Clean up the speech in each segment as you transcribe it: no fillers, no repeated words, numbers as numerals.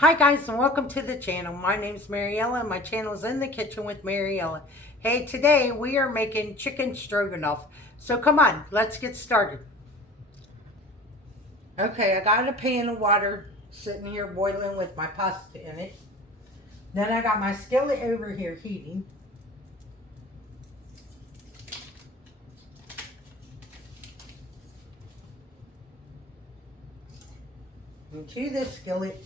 Hi guys and welcome to the channel. My name is Mariella and my channel is In the Kitchen with Mariella. Hey, today we are making chicken stroganoff. So come on, let's get started. Okay, I got a pan of water sitting here boiling with my pasta in it. Then I got my skillet over here heating. Into this skillet,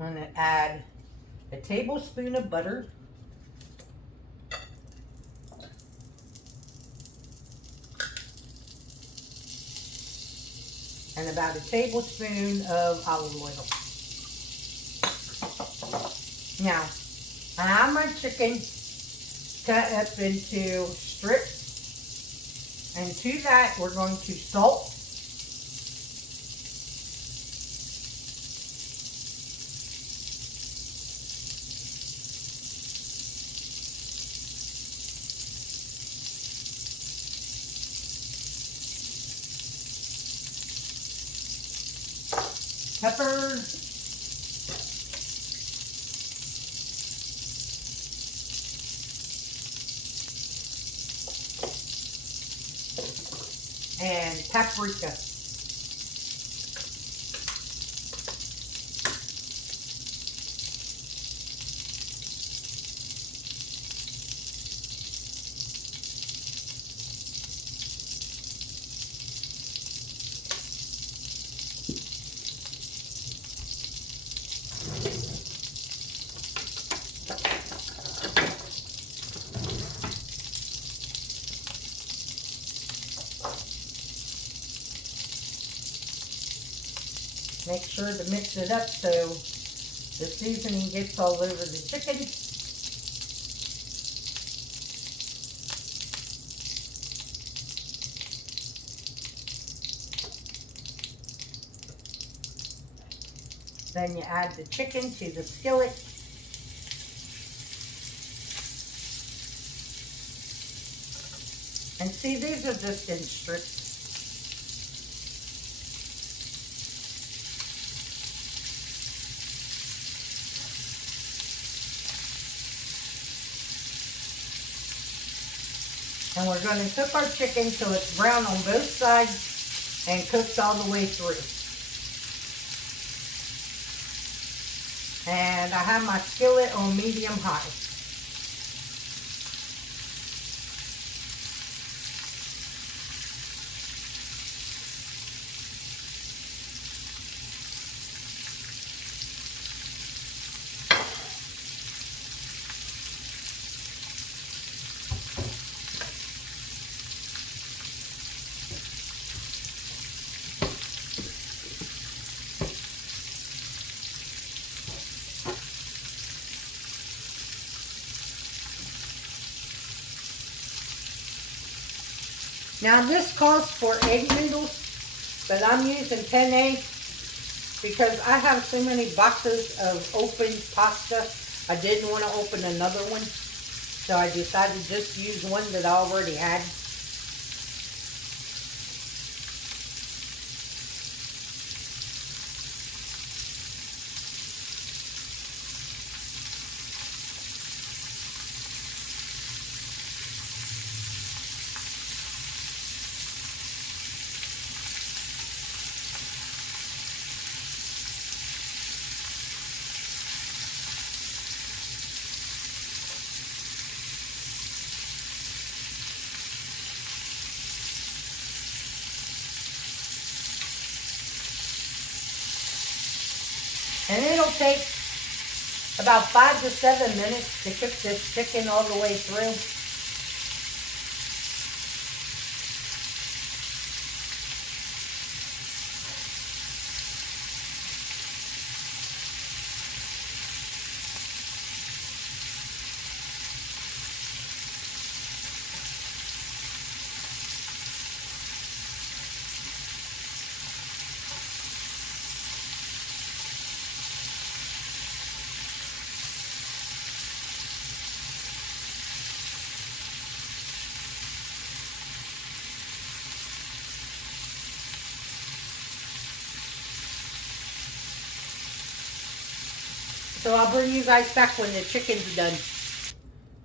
I'm going to add a tablespoon of butter. And about a tablespoon of olive oil. Now, I have my chicken cut up into strips. And to that, we're going to salt, pepper, and paprika. Make sure to mix it up so the seasoning gets all over the chicken. Then you add the chicken to the skillet. And see, these are just in strips. And we're going to cook our chicken till it's brown on both sides and cooked all the way through. And I have my skillet on medium high. Now this calls for egg noodles, but I'm using 10 eggs because I have so many boxes of open pasta. I didn't want to open another one, so I decided to just use one that I already had. And it'll take about 5 to 7 minutes to cook this chicken all the way through. So I'll bring you guys back when the chicken's done.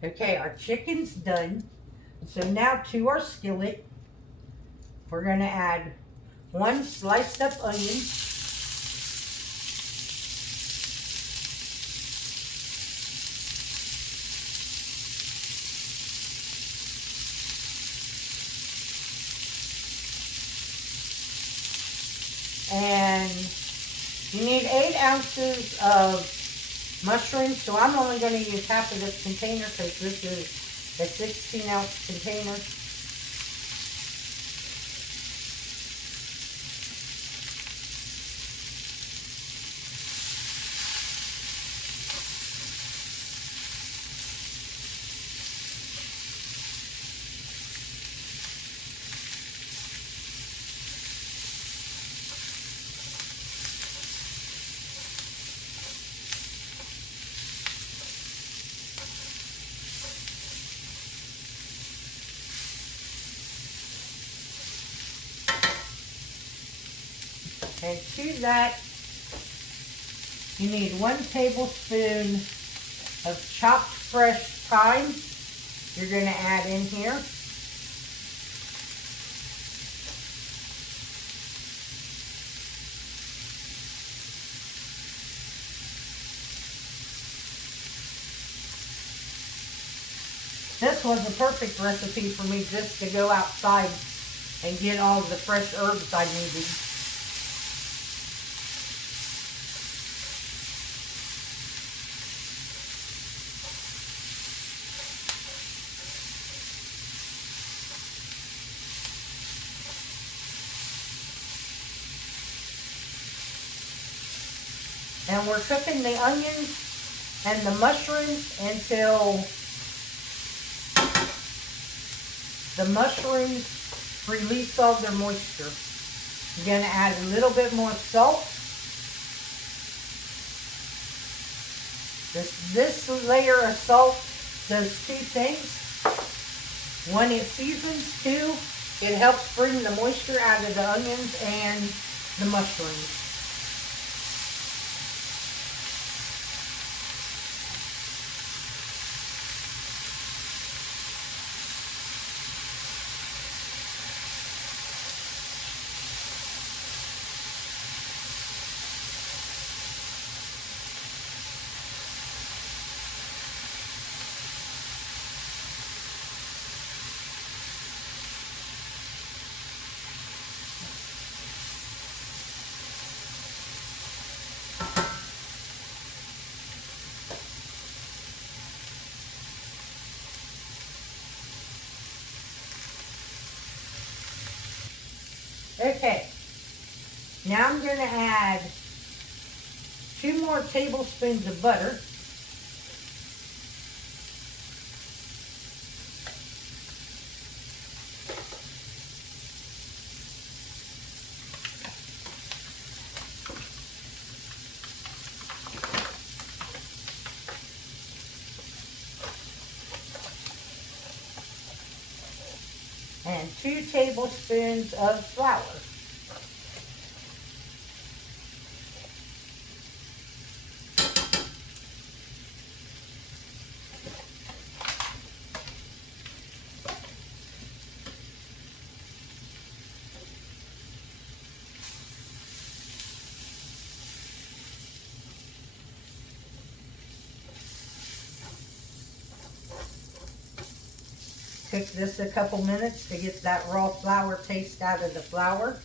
Okay, our chicken's done. So now to our skillet, we're going to add 1 sliced up onion. And you need 8 ounces of mushrooms. So I'm only going to use half of this container because this is a 16-ounce container. And to that, you need 1 tablespoon of chopped fresh thyme. You're going to add in here. This was a perfect recipe for me just to go outside and get all the fresh herbs I needed. And we're cooking the onions and the mushrooms until the mushrooms release all their moisture. I'm going to add a little bit more salt. This layer of salt does 2 things. 1, it seasons. 2, it helps bring the moisture out of the onions and the mushrooms. Okay, now I'm going to add 2 more tablespoons of butter. And 2 tablespoons of flour. Cook this a couple minutes to get that raw flour taste out of the flour.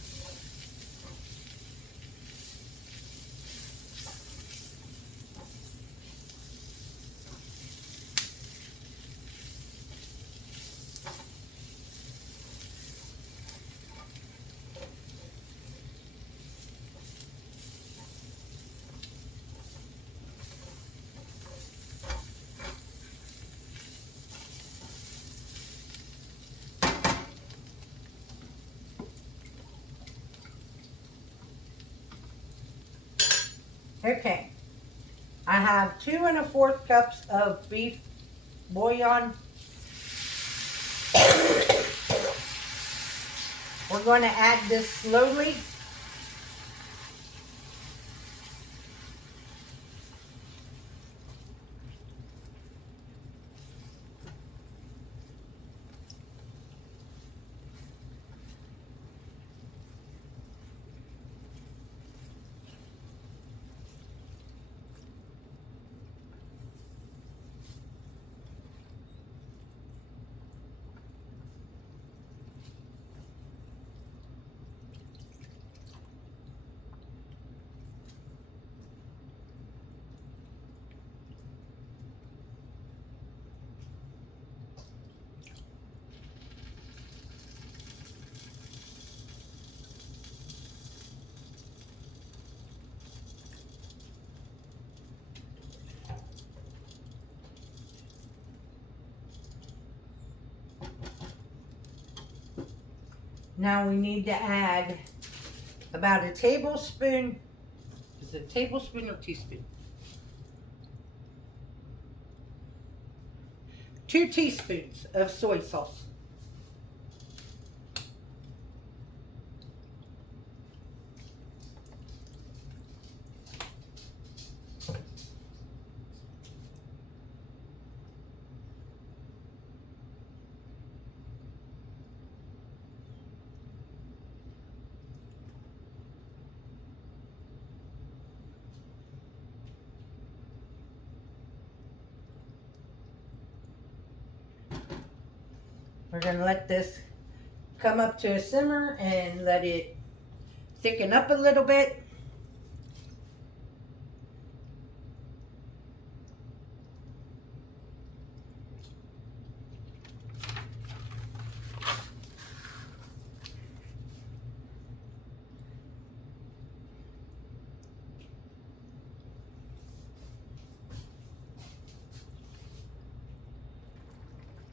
Okay, I have 2 1/4 cups of beef bouillon. We're going to add this slowly. Now we need to add about a tablespoon. Is it a tablespoon or teaspoon? 2 teaspoons of soy sauce. We're going to let this come up to a simmer and let it thicken up a little bit.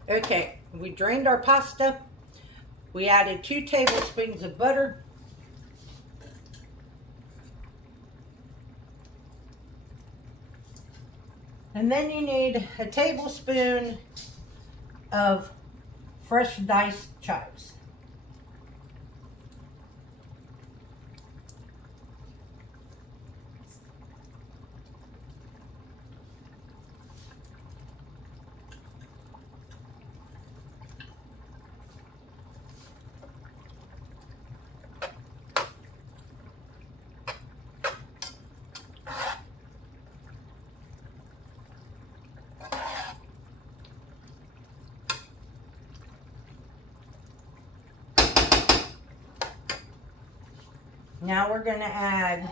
Okay, we drained our pasta. We added 2 tablespoons of butter. And then you need a tablespoon of fresh diced chives. Now we're going to add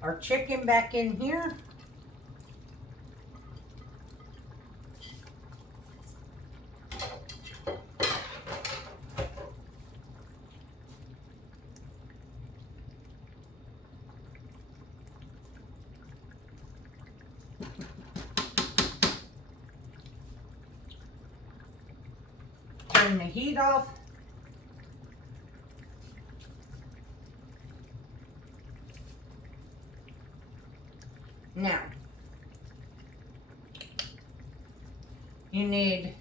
our chicken back in here. Turn the heat off. Now, you need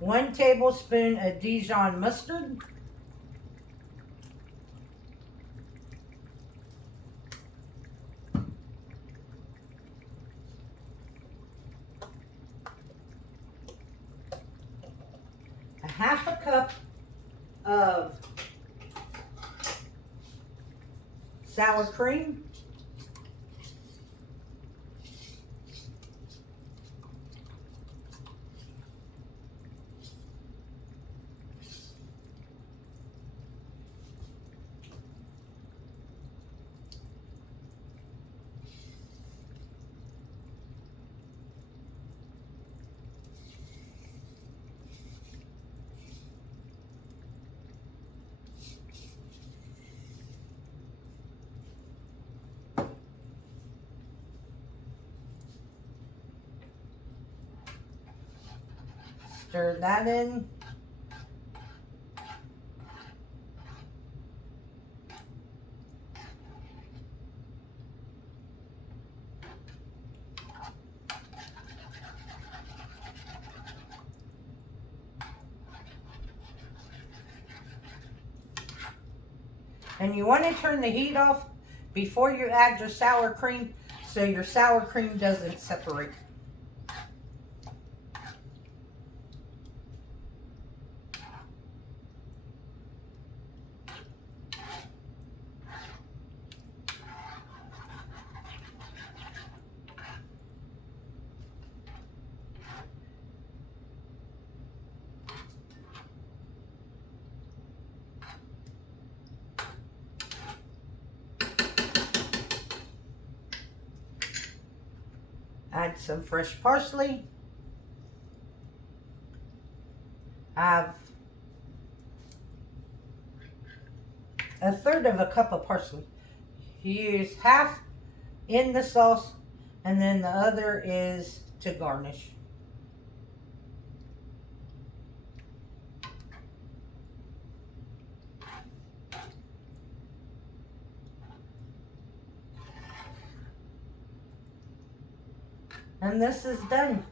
1 tablespoon of Dijon mustard, a half a cup of sour cream, stir that in. And you want to turn the heat off before you add your sour cream so your sour cream doesn't separate. Add some fresh parsley. I've a third of a cup of parsley. You use half in the sauce and then the other is to garnish. And this is done.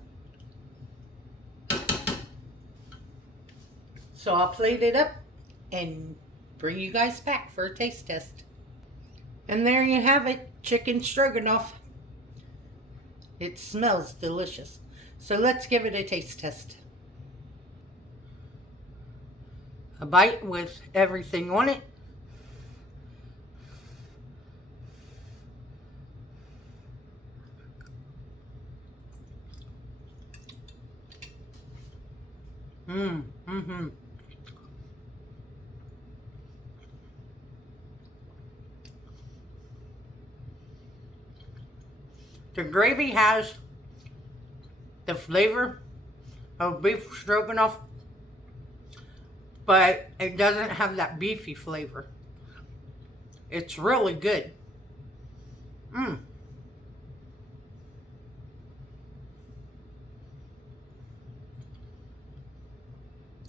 So I'll plate it up and bring you guys back for a taste test. And there you have it, chicken stroganoff. It smells delicious. So let's give it a taste test. A bite with everything on it. The gravy has the flavor of beef stroganoff, but it doesn't have that beefy flavor. It's really good.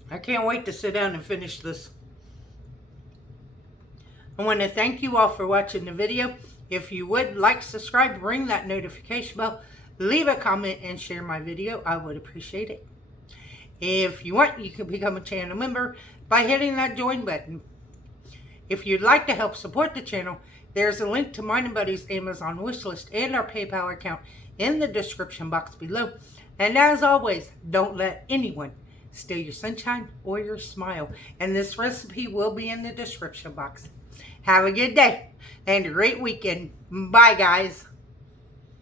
I can't wait to sit down and finish this. I want to thank you all for watching the video. If you would like, subscribe, ring that notification bell, leave a comment, and share my video. I would appreciate it. If you want, you can become a channel member by hitting that join button. If you'd like to help support the channel, there's a link to mine and Buddy's Amazon wishlist and our PayPal account in the description box below. And as always, don't let anyone steal your sunshine or your smile. And this recipe will be in the description box. Have a good day and a great weekend. Bye, guys.